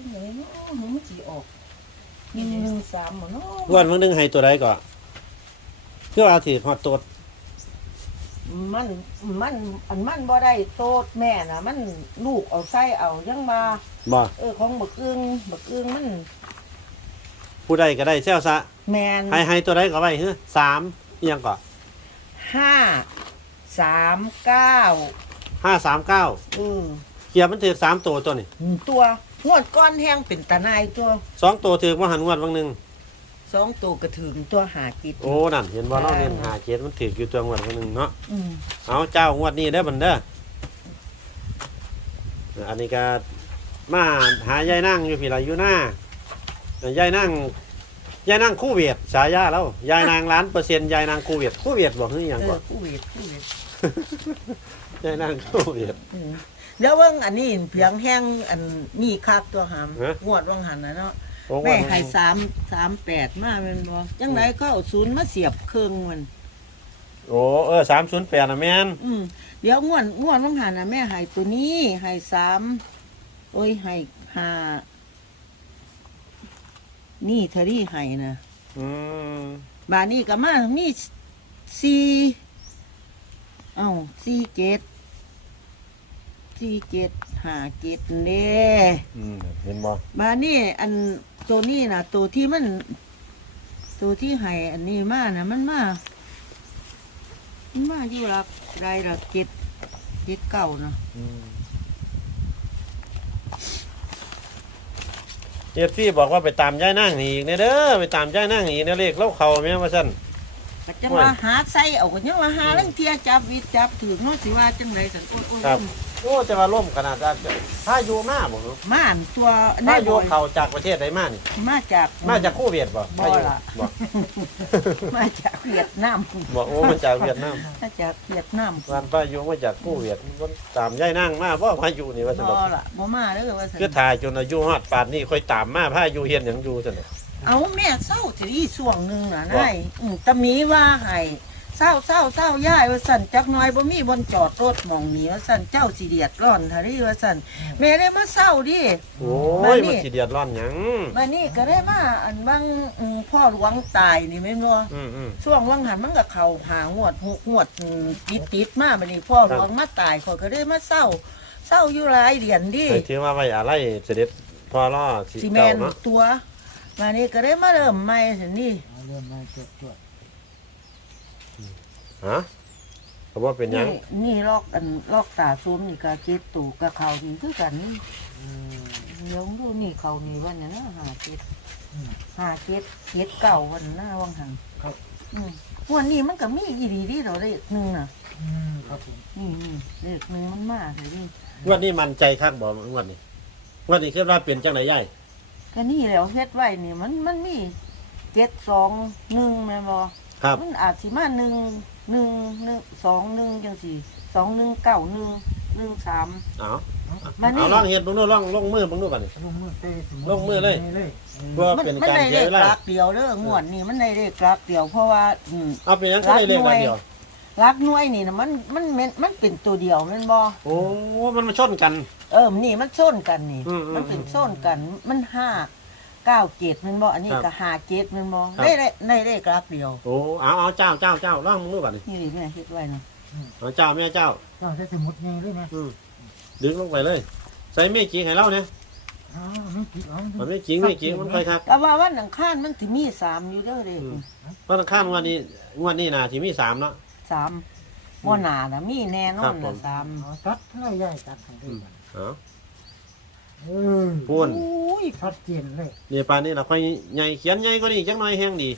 จังไหนเนาะมันสิออกมีหนึ่งสามบ่เนาะงวดวันหนึงให้ตัวใดก่อนคือว่าสิฮอดตัวมันมันอันมันบ่ได้โตดแม่น่ะ มันลูกเอาไส้เอายังมา บ่เออของบักอึ้งบักอึ้งมันผู้ใดก็ได้แซวซะแมนให้ให้ตัวใดก็ไว้เฮ้อสามอิหยังก่อนห้าสามเก้าห้าสามเก้าเออเกียร์มันถือสามตัวตัวนี่ตัว งวดก้อนแห้งเป็นตาหนายตัวสองตัวถือว่าหันงวดวันหนึ่งสองตัวกระถึงตัวหากิดโอ้นั่นเห็นว่าเราอ่าเรียนหาเจ็ดมันถืออยู่ตัวงวดวันหนึ่งเนาะอืมเอาเจ้างวดนี้ได้อบันเด้ออันนี้ก็มาหายายนั่งอยู่พี่ไรอยู่หน้ายายนั่งยายนั่งคู่เวียดฉายาแล้วยายนางล้านเปอร์เซ็นต์ยายนางคู่เวียดคู่เวียดบอกนี่อหย่างเอก่ออนผู้เวทผู้เวทยายนางคู่เวียด อืม แล้วเบิ่งอันนี้เพียงแห้งอันมีคักตัวหามฮะ งวดว่างหันนะเนาะโอ้แม่วันให้สามสามแปดมาเป็นบ่จังไรก็เอาศูนย์มาเสียบเครื่องมัน โอ้เออสามศูนย์แปดนะแม่นอืมเดี๋ยวงวดงวดว่างหันนะแม่ให้ตัวนี้ให้สามโอ้ยให้ห้านี่เธอรี่ให้นะอืมบาทนี้ก็มามีสี่เอ้าสี่เจ็ด สี่เจ็ดห้าเจ็ดเด้อืมเห็นบ่บาทนี้อันตัวนี้นะตัวที่มัน ตัวที่ให้อันนี้มานะมันมามันมาอยู่หลักไรหลักเจ็ดเจ็ดเก่านะเอฟซีบอกว่าไปตามย่ายนั่งนี่อีกเนี่ยเด้อไปตามย่ายนั่งอีกเนี่ยเลขเล่าเขาแม่ว่าซั่น ก็จะมาหาใส่เอาก็ยังว่าหาลังเทียจับวิดจับถือเนาะสิว่าจังไรสันโอ้ยโอ้ยครับ โอ้แต่ว่าล่มขนาดนั้นถ้าอยู่มาบ่รู้ม่านตัวถ้าอยู่บอยเขาจากประเทศใดมานี่มาจากมาจากคู่เวียดบ่บ่ถ้าอยู่ล่ะบ่มาจากเวียดนามบ่โอ้มาจากเวียดนามมาจากเวียดนามวันป้าอยู่มาจากคู่เวียดมันตามย่ายนั่งมาบ่พายุนี่ว่าซั่นบ่ดอกล่ะบ่มาเด้อว่าซั่คือนถ่ายจนอายุฮอดปานนี้ค่อยตามมาพายุเฮ็ดหยังอยู่ซั่นดอกเอาแม่เศร้าสิอีช่วงหนึงน่ะบ่นายอืมตะหมีว่าให้ เศร้าเศร้าเศร้าย่ายว่าสั่นจักหน้อยบ่มีบนจอดรถหมองนี้ว่าสั่นเจ้าสิเดียดร้อนทารีว่าสั่นแม่ได้มาเศร้าดิ โอ้มายนี่ มันสิเดือดร้อนหยังมานี่ก็ได้มาอันบางอืมพ่อหลวงตายนี่แม่นบ่อืมอืมช่วงวังหันมันก็เข้าหางวดหกงวดอืมติดติดๆมาบัดนี้พ่อหลวงมาตายเขาก็ได้มาเศร้าเศร้าอยู่หลายเดือนดิไปถือว่าไว้อะไรเสด็จพ่อล่อสิสิแมเก่านเนาะตัว มานี่ก็ได้มาเริ่มใหม่สินี่เอาเริ่มมาจวดจวด ฮะก็บ่เป็นหยังนี่นี่ลอกอันลอกตาซูมนี่ก็เจ็ดตูกับเขาดีคือกันนี่อืมเดี๋ยวดูนี่เขานี่วันนี้นะหาเจ็ดอืมหาเจ็ดเจ็ดเก่าวันหน้าวังหันครับ อืมวันนี้มันก็มีอีดีที่เราได้หนึ่งน่ะอืมครับผมนี่นี่เลขหนึ่งมันมากเลยนี่งวดนี้มันใจคักบ่งวดนี้งวดนี้คิดว่าเปลี่ยนจังได๋ยายก็นี่แหล้วเฮ็ดไว้นี่มันมันมีเจ็ดสองหนึ่งแม่นบ่ครับ มันอาจสิมาหนึ่ง หนึ่งหนึ่งสองหนึ่งจังสี่สองหนึ่งเก้าหนึ่งหนึ่งสามเอามานี่เอาลองเฮ็ดเบิ่งดูลองลงมือเบิ่งดูบัดนี้ ลงมือเตะสลงมือเลยเลยเพื่อมันเป็นมันการได้เสีเลยขเวลาลักเดียวเด้องวดนี่มันได้เลขลักเดียวเพราะว่าอืม เอาเป็นหยังก็ได้เลขอันเดียวลักหน่วยนี่นะมันมันมันมันเป็นตัวเดียวแม่นบ่โอ้มันมาชนกัน เออนี่มันส้นกันนี่ อืมอืม มันเป็นส้นกันมันห้า เก้าเจ็ดแม่นบ่อันนี้ครับก็ห้าเจ็ดแม่นบ่ครับ ได้ได้ได้เลขลักเดียวโอ้เอาเอาเจ้าเจ้าเจ้าลองมือบัดนี้นี่ดิแม่เฮ็ดไว้นะเอาเจ้าแม่เจ้า เจ้าใช้สมุดนี่ด้วยนะอืมดึงลงไปเลย ใส่เมฆจริงให้เราเนี่ยอ๋อไม่กี่อ๋อมันไม่จริงไม่จริงมันค่อยคักแต่ว่าวันอังคารมันสิมีสามอยู่เด้อเด้อืมวันอังคารงวดนี้งวดนี้น่าสิมีสามเนาะ สามบ่หนาน่ะมีแน่นอครันบผน่ะม สามอ๋อตัดให้ใหญ่ตัดให้ด้วยกันเอา เออพูน อุ้ยชัดเจนเลยนี่ปานนี้เราค่อยใหญ่เขียนใหญ่กว่านี้จักหน่อยแห้งดี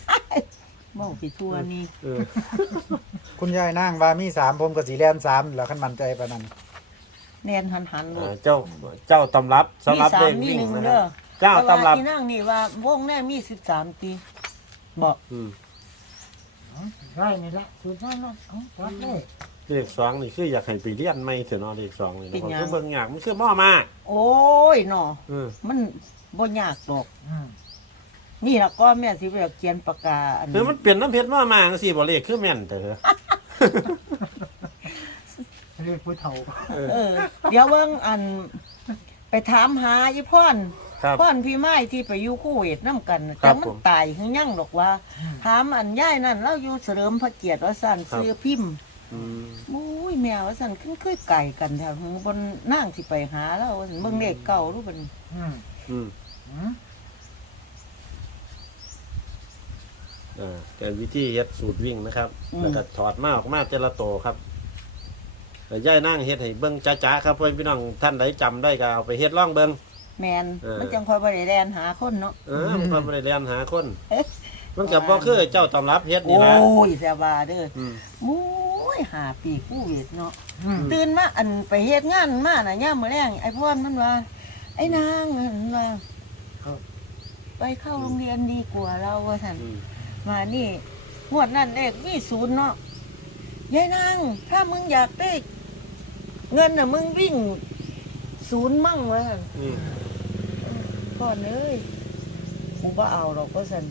บ่ไปทั่วนี่เออคุณยายนั่งว่ามีสามผมกับสีแลนสามแล้วขันมันใจปานนั้นแน่นหันหันๆโลอ่าดเจ้าเจ้าตำรับสำหรับมีสาเลมขมีวิ่งหนึ่งนะคเด้รัอบเจ้าแต่ว่าตำรับที่นั่งนี่ว่าวงแน่มีสิบสามตีบอกอืมอ๋อได้นี่ละสุดนั้นละอ๋อตัดเลย เลขสองนี่คืออยากให้ไปเรียนไม่เถอะเนาะเลขสองนี่นะคือเบิ่งอยากมันคือหม้อมาโอ้ยหนอเออมันบ่ยากดอก อืมนี่ละก็แม่สิไปเอาเขียนปากกาอันคือมันเปลี่ยนน้ำเพชรหม้อมาจังซี่บ่เลขคือแม่นแต่เถอะเรียกผู้เฒ่าเออเออ เดี๋ยวเบิ่งอัน ไปถามหาอีพ่อนครับพ่อนพี่ไม้ที่ไปอยู่คู่เวทน้ำกันน่ะครัจับงมัผนม ตายคือยั่งหรอกว่า ถามอันย่ายนั่นเราอยู่เสริมพระเกียรติว่าสั่นครับ ซื้อพิมพ์ อืมมุ้ยแมวว่าสั่นขึ้นคือไก่กันแถวหึงบนนั่งสิไปหาเราว่าซั่นเบิ่งเลขเก่ารู้บัดนอืมอืมอืมอ่าแต่วิธีเฮ็ดสูตรวิ่งนะครับ แล้วก็ถอดมาออกมาแต่ละโตวครับแต่ย่ายนั่งเฮ็ดให้เบิ่งจ้าๆครับเพื่อนพี่น้องท่านใดจำได้ก็เอาไปเฮ็ดล่องเบิ่ง แมนเออ มันจังคอยไปแดนหาคนเนาะ เออมันก็บ่ได้เรียนหาคนมันก็บ่คือเจ้าตำรับเฮ็ดนี่โอ้ล่ะยแสบาเด้ออืมมุ้ ยหาปีคู่เวทเนาะอืมตื่นมาอันไปเฮ็ดงานมาน่ะย่ามมื้อแรงไอ้พ่อนมันว่า ไอ้นางมันว่าไปเข้าโรงเรียนดีกว่าเราว่าซั่นอืมมานี่งวดนั่นเลขมีศูนย์เนาะยายนางถ้ามึงอยากได้เงินน่ะมึงวิ่งศูนย์มั่งวะซั่นอืมก่อนเอ้ยกูบ่เอาหรอกว่าซั่น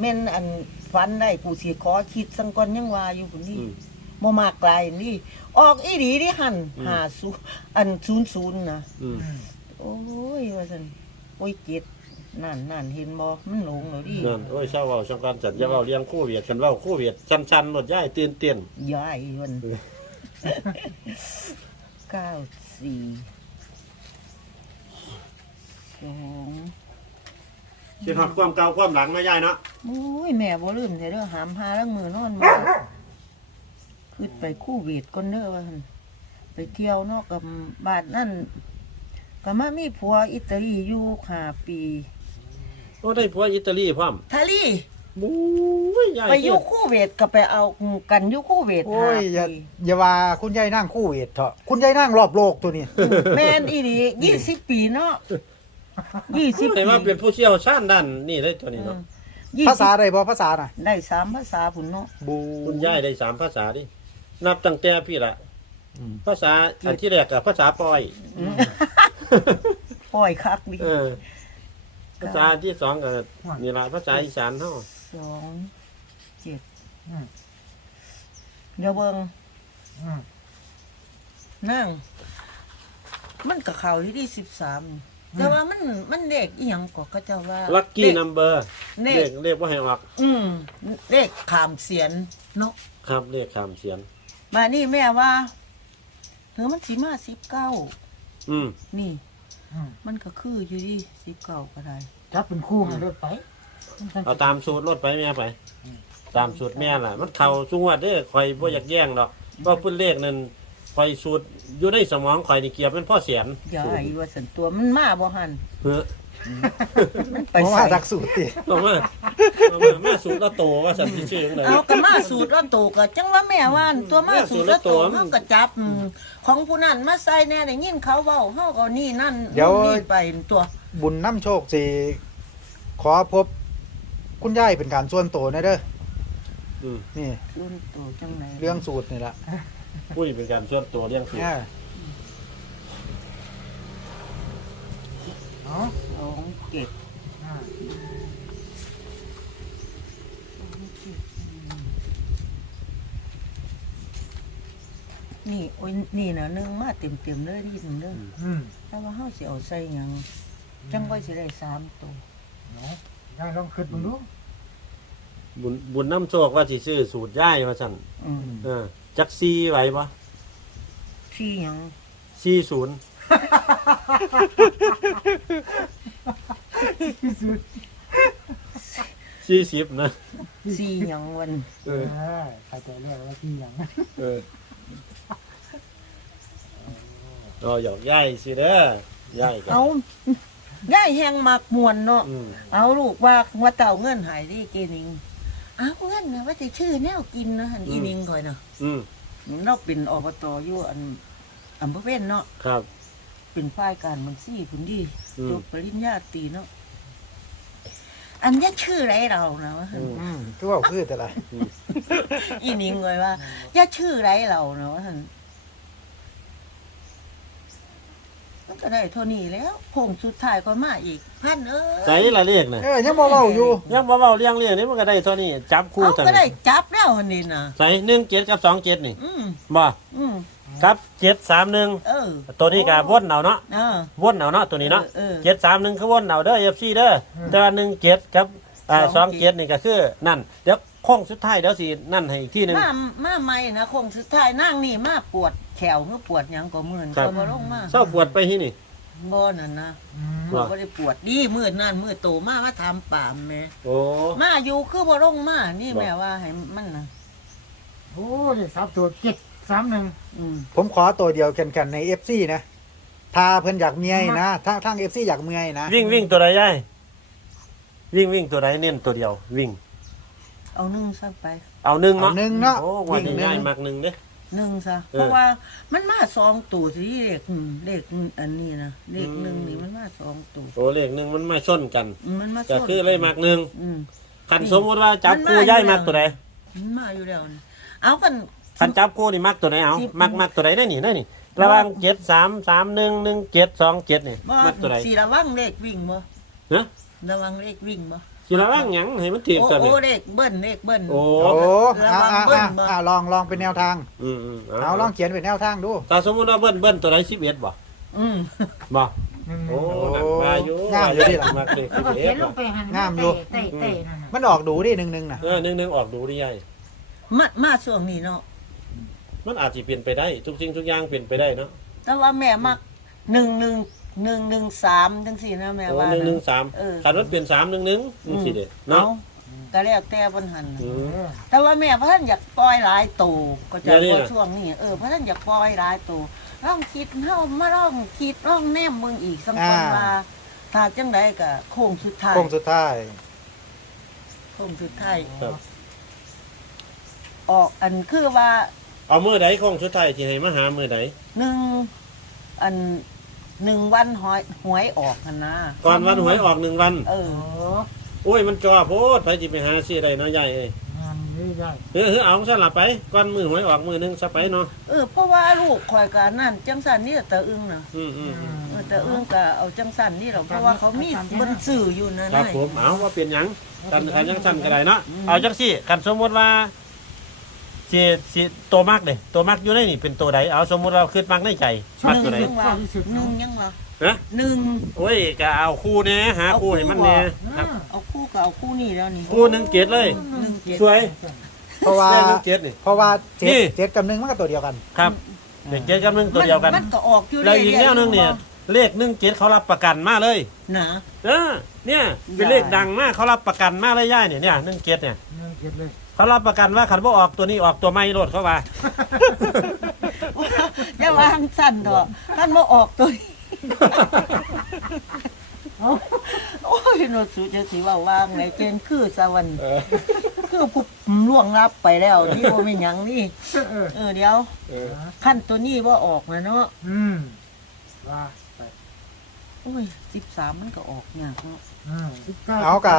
แม่นอัน ฟันได้กูสิขอคิดสังก่อนยังว่าอยู่พุ่นนี่อืมบ่มากไกลนี่ ออกอีหลีดิหันอืมหาศูอันศูนย์ศูนย์นะอืมอืมโอ้ยว่าซั่นโอ้ยเจ็ดนั่นนั่นเห็นบ่มันหลงแล้วดินั่นโอ้ยเศร้าเว้าสงการจัดอย่าเว้าเลี้ยงคู่เวียดคันเว้าคู่เวียดชันๆหมดย้ายตื่นเต้นยายวันเออเก้าสี่สองคิดฮอดความเก่าความหลังมาย้ายเนาะ โอ้ยแม่บ่ลืมแต่เด้อหามหาแล้วมือนอนมาขึ้นไปคู่เวทก่อนเด้อว่าหั่นไปเที่ยวเนาะกับบ้านนั่นก็มามีผัวอิตาลีอยู่ห้าปีโอ้ได้ผัวอิตาลีพร้อมทาลีบู๊ยย้ายไปอยู่คู่เวทก็ไปเอากันอยู่คู่เวทโอ้ห้ายอย่าปีอย่าว่าคุณยายนั่งคู่เวทเถอะคุณยายนั่งรอบโลกตัวนี้ แม่นอีดียี่สิบปีเนาะยี่สิบเห็ปีนว่าเป็นผู้เชี่ยวชาญด้านนี่เลยตัวนี้เนาะ ยี่ภาสิษาบใดบ่ภาษาน่ะ ได้สามภาษาผุนเนาะบูคุณย้ายได้สามภาษาดิ นับตั้งแต่พี่ละอืมภาษาอันที่แรกกับภาษาปอย ปล่อยคักดิเออ ภาษาที่สองกับนี่ละภาษาอีสานเฮาสองเจ็ดอืม เดี๋ยวเบิงอืมนั่ง มันกับเขาที่ที่สิบสาม แต่ว่ามันมันเด็กอีหยังก็เขาเจ้าว่าลัคกี้เด็นัมเบอร์เด็เลกขเลขว่าให้ออกอืมเด็กขามเสียนเนาะครับเลขคำเสียนมานี่แม่ว่าเธอมันสีมาสิบเก้าอืมนี่ อืมมันก็คืออยู่ดิสิบเก้าก็ได้ จับเป็นคู่ให้รถไปเอาตามสูตรรถไปแม่ไปอืมตามสูตรแม่ล่ะ มันเข้าสุงวัดเด้อข่อยบ่อยากแย่งดอกก็พุ่นเลขนั่น ข่อยสูตรอยู่ในสมองข่อยนี่เกียบเป็นพ่อเสียนอย่าให้ว่าสันตัวมันมาบ่หันเฮ้อมันไปเพราะว่าใส่ทักสูตรติบอกว่าบอกว่าแม่สูตรละโตว่าสันที่ชื่อของไหนเอากระมาสูตรละโตก็จังว่าแม่ว่าอันตัวมาสูตรละโตแม่สูตรละโตเฮาก็จับอืมของผู้นั้นมาใส่แน่ได้ยินเขาเว้าเฮาก็นี่นั่นเดี๋ยวนี่ไปตัวบุญน้ำโชคสิขอพบ คุณยายเป็นการส่วนตัวนะเด้ออืม นี่ส่วนโตจังไหนเรื่องสูตรนี่ละ ปุ้ยเป็นการส่วนตัวเลี้ยงสูตรเนี่ยเอาสองเจ็ดอ่านี่โอ้ยนี่น่ะหนึงมาเต็มๆเลยนี่หนึงเด้ออืมแต่ว่าเฮาสิเอาใส่หยังจังว่าสิได้สามตัวเนาะได้ลองคิดมึงดูบุญบุญน้ำโชคว่าสิซื้อสูตรย่ายว่าสั่นอืมเออ จักซีไหวปะที่หยังซีศูนย์ซีสิบนะสี่หยังวันเอเอออเข้าใจแล้วว่าที่หยังเออเราหยอกย่ายสิเด้อย่ายกันเอาย่ายแหงมักมวนเนาะอืมเอาลูกว่าว่าเต่าเงินหายดิกีนิงเอาเงินนะว่าจะชื่อแนวกินนะหันอีนิงคอยเนาะอืมเราเป็นอบตอยู่อันอำเภอเว่นเนาะครับ เป็นฝ่ายการบัญชีคุณดีอืม จบปริญญาตรีเนาะอันนี้ชื่ออะไรเรานะว่าหั่นอืมอืมคือว่าคือแต่ละอีนิงเลยว่าอย่าชื่อไรเราเนาะว่าหั่น มันก็ได้เท่านี้แล้วพงสุดท้ายก็มาอีกพันเอ้ยใจละเรียกนะเออยังบ่เว้าอยู่ยังบ่เบาเลี้ยงเลี้ยงนี่มันก็ได้เท่านี้จับคู่เอาเท่าก็ได้นี้จับแล้วหันนี่นะใส่หนึ่งเจ็ดกับสองเจ็ดนี่อืมบ่อืมอืกับเจ็ดสามหนึ่งเออตัวนี้ก็วนเอาเนาะเออ วนเอาเนาะตัวนี้เนาะเออเออเจ็ดสามหนึ่งคือวนเอาเด้อเอฟซีเด้อแต่ว่าหนึ่งเจ็ดกับอ่าสสอองงเจ็เจ็ดดนี่ก็คือนั่นเดี๋ยว โค้งสุดท้ายเดี๋ยวสินั่นให้อีกที่หนึ่งมามาใหม่นะคงสุดท้ายนั่งนี่มาปวดแขวเมื่อปวดหยังก็มื่นครับ ก็บ่ลงมาเศร้าปวดไปที่นี่ บ่นั่นนะอืมว่าบ่ได้ปวดดีมืดนั่นมืดโตมามาทำป่ามแม่โอ้ มาอยู่คือบ่ลงมานี่บ่ แม่ว่าให้มันนะโอ้เด็กสามตัวเจ็ดสามหนึ่ง อืมผมขอตัวเดียวแข่งๆใน FC นะถ้าเพิ่นอยากเมียนะถ้าทาง FC อยากเมียนะวิ่งวิ่งตัวใดย่ายวิ่งวิ่งตัวใดเน้นตัวเดียว วิ่ง เอาหนึ่งซะไปเอาหนึ่งเอาเนาะหนึ่งเนาะโอ้วันวิ่งนี้หนึ่ย่ายงมักหนึ่งเด้หนึ่งซะเออเพราะว่ามันมาสองตัวสิเลขอืมเลขอันนี้นะเลขอืมหนึ่งนี่มันมาสองตัวโอ้เลขหนึ่งมันมาชนกันอืมมันมาก็ส้นคือเลยมักหนึ่งอืมขันสมมติว่าจับมันมา คู่ย่ายอยู่แล้วมักตัวใดมันมาอยู่แล้วนี่เอากันขันจับคู่นี่มักตัวไหนเอาสิบมักมักตัวไหนได้นี่ได้นี่ระหว่างเจ็ดสามสามหนึ่งหนึ่งเจ็ดสองเจ็ดนี่บ่มักตัวไหนสีระวังเลขวิ่งบ่เนาะระวังเลขวิ่งบ่ สิระหว่างหยังให้มันถีบโอ้กันโอ้นี่เลขเบิ้ลเลขเบิ้ล โอ้โอ้ระอ่าวังอ่าเบิ้ลอ่าบ่อ่าลองลองเป็นแนวทาง อืมอืมเอาลองเขียนเป็นแนวทางดูถ้าสมมติว่าเบิ้ลเบิ้ลตัวไหนสิบเอ็ดบ่อืมบ่หนึ่งโอ้หนักมาอยู่งามอยู่ดิล่ะมักเลขแล้วสิบก็เอ็เขียดนลบ่งไปหันงามอยู่ เตะเตะนั่นน่ะมันออกดูดิหนึ่งหนึ่งนะเออหนึ่งหนึ่งออกดูดิยายมามาช่วงนี้เนาะมันอาจจะเปลี่ยนไปได้ ทุกสิ่งทุกอย่างเปลี่ยนไปได้เนาะแต่ว่าแม่มักหนึ่งหนึ่ง หนึ่งหนึ่งสามจังสี่นะแม่โอ้ว่าหนึ่งหนึ่งนะสามเออ ขันรถเปลี่ยนสามหนึ่งหนึ่งนี่สิเด็ดเนาะเนาะก็แล้วแต่ปัญหันน่ะอืเอมอแต่ว่าแม่พระท่านอยากปล่อยหลายตัวก็จะเดี๋ยวนี้พอน่ะ ช่วงนี้เออพระท่านอยากปล่อยหลายตัวลองคิดเฮามาลองคิดลองแนมเมืองอีกสักคนว่าถ้าจังไดก็โค้งสุดท้ายโค้งสุดท้าย โค้งสุดท้ายครับ ออกอันคือว่าเอามือใดของชุดไทายที่ให้มาหามือใดหนึ่งอัน หนึ่งวันหอยหวยออกกันนะก่อนวันหวยออกหนึ่งวัน เออ โอ้โอ้ยมันจอโพดไปจิไปหาซื้อได้เนาะยายเอ้ยงานนี้ได้เออเออเอาซะละไปก่อนมือหวยออกมือหนึงซะไปเนาะเออเพราะว่าลูกคอยการนั่นจังสันนี่ตะอึงนะอืมอืมอืมเออตะอึงก็เอาจังสันนี่หรอกเพราะว่าเขามีบนสื่ออยู่นะครับนายผมเอาว่าเป็นหยังกันกันยังสั่นก็ได้เนาะอืมเอาจังสิกันสมมติว่า สิสิตัวมากเลยตัวมากอยู่ในนี่เป็นตัวใดเอาสมมติเราคิดมากในใจมากตัวใดหนึ่งว่าหนึ่งยังวะฮะหนึ่งโอ้ยก็เอาคู่แน่หาคู่ให้มันแน่ครับเอาคู่กับเอาคู่นี่แล้วนี่คู่หนึ่งเกตเลยหนึ่งเจ็ดสวยเพราะว่าเลขหนึ่งเกตนี่เพราะว่าเจ็นี่ดเจ็ดกับหนึ่งมันก็ตัวเดียวกันครับเด็กเกตกับหนึ่งตัวเดียวกันมันก็ออกอยู่แล้วอีกรื่แนยวๆหนึงเนี่ยเลขหนึ่งเกตเขารับประกันมาเลยนะเออเนี่ยเป็นเลขดังมากเขารับประกันมาเลยย่ายเนี่ยเนี่ยหนึ่งเกตเนี่ยหนึ่งเจ็ดเลย เขารับประกันว่าขันบ่ออกตัวนี้ออกตัวไม่โลดเข้ามาอย่าวางสั่นดอกท่านมาออกตัวนี้โอ้ยโนสุจะสิว่าวางไหนเจนคือสวรรค์คือผู้ล่วงรับไปแล้วนี่ว่าไม่นหยังนี่ เออ เออเดี๋ยว เออ ขั้นตัวนี้ว่าออกนะเนาะอืมว่าไปโอ้ยสิบสามมันก็ออกยากเนาะ อืมสิบก้เอากะ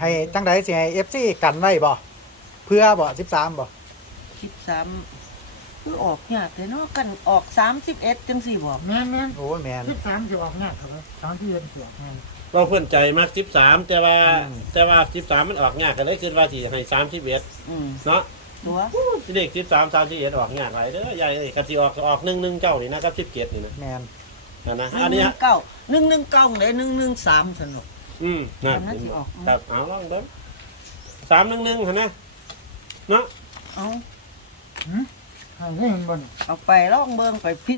ให้จังไดสิให้ FC กันไว้บ่ เพื่อบ่13บ่สิบสามคือออกยากเลยเนาะกันออกสามสิบเอ็ดจังสี่บอกแม่นแม่นโอ้ยแม่นสิบสามจะออกงานครับตอนที่เรียนเสือกงานเราเพื่อนใจมากสิบสามแต่ว่าอืม แต่ว่าสิบสามมันออกยากกันเลยคือว่าสี่ให้สามสิบเอ็ดอืมเนาะตัวเลขสิบสามสามสิบเอ็ดออกยากหลายเด้อยายเอ้ยกะทิออกออกหนึ่งหนึ่งเจ้านี่นะครับสิบเจ็ดนี่นะแม่นนะนะหนึ่อังนหนี้นึ่ฮะงเก้าหนึ่งหนึ่งเก้าเลยหนึ่งหนึ่งสามสนุก อืมนั่นอันนั้นสิออก ครับเอาลองเด้อสามหนึ่งหนึ่งเห็นไหม เนาะ เอาหืมหาเงินบนเอาไปลองเบิ่งไปพิ